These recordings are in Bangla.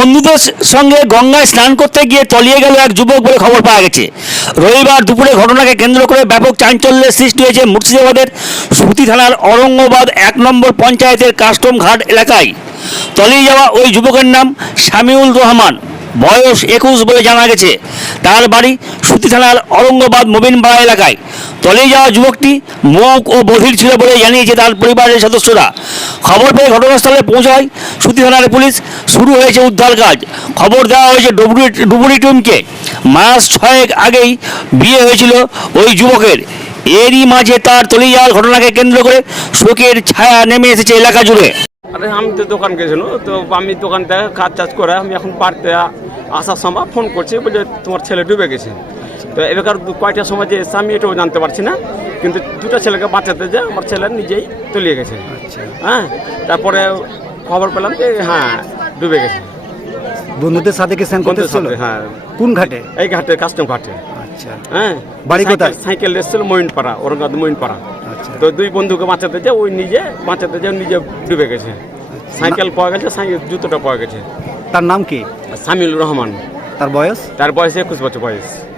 বন্ধুদের সঙ্গে গঙ্গায় স্নান করতে গিয়ে তলিয়ে গেল এক যুবক বলে খবর পাওয়া গেছে। রবিবার দুপুরে ঘটনাকে কেন্দ্র করে ব্যাপক চাঞ্চল্যের সৃষ্টি হয়েছে মুর্শিদাবাদের সুতি থানার অরঙ্গবাদ এক নম্বর পঞ্চায়েতের কাস্টম ঘাট এলাকায়। তলিয়ে যাওয়া ওই যুবকের নাম শামিউল রহমান। বয়স একুশ বলে জানা গেছে। তার বাড়ি সুতি থানার অরঙ্গবাদ মোবিনপাড়া এলাকায়। তলিয়ে যাওয়া যুবকটি মুখ ও বধির ছিল বলে জানিয়েছে তার পরিবারের সদস্যরা। খবর পেয়ে ঘটনাস্থলে পৌঁছায় সুতি থানার পুলিশ। শুরু হয়েছে উদ্ধার কাজ। খবর দেওয়া হয়েছে ডুবুরি ডুবুরি টিমকে। মাস ছয়েক আগেই বিয়ে হয়েছিল ওই যুবকের। এরই মাঝে তার তলিয়ে যাওয়ার ঘটনাকে কেন্দ্র করে শোকের ছায়া নেমে এসেছে এলাকা জুড়ে। আরে, আমি তো দোকান গেছিল, তো আমি দোকান থেকে কাজ টাজ করে, আমি এখন আ- আসার সময় ফোন করছি বলে তোমার ছেলে ডুবে গেছে। তো এবার কয়টার সময় যে এসে আমি এটাও জানতে পারছি না। কিন্তু দুটো ছেলেকে বাঁচাতে যে আমার ছেলে নিজেই তলিয়ে গেছে। হ্যাঁ? তারপরে খবর পেলাম যে হ্যাঁ ডুবে গেছে। বন্ধুদের সাথে কি স্নান করতে হ্যাঁ। কোন ঘাটে? এই ঘাটে কাস্টম ঘাটে। আচ্ছা। হ্যাঁ? বাড়ি কোথায়? সাইকেল এসেছিল মইনপাড়া ওরঙ্গাবাদ মইনপাড়া আচ্ছা। তো দুই বন্ধুকে বাঁচাতে যে ওই নিজে বাঁচাতে যে নিজে ডুবে গেছে। সাইকেল পাওয়া গেছে সাইকেল জুতোটা পাওয়া গেছে। তার নাম কি? সামিল রহমান। তার বয়স? তার বয়স একুশ বছর বয়স। আচ্ছা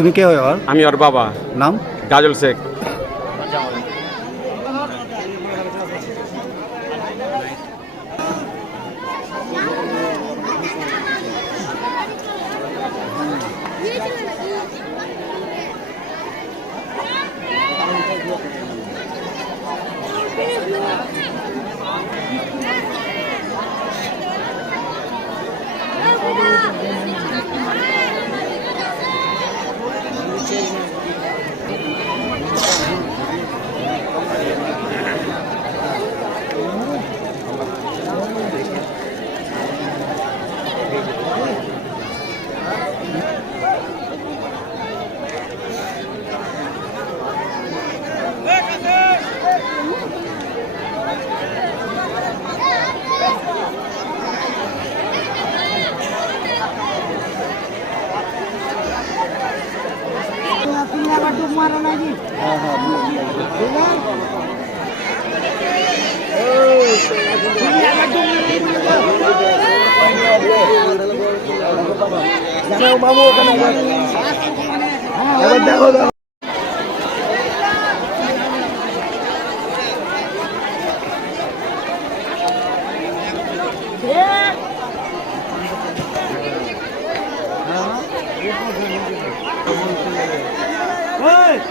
তুমি কে হয় আমি ওর বাবা। নাম? গাজল শেখ। আবার। ডুব মারো নাকি মামু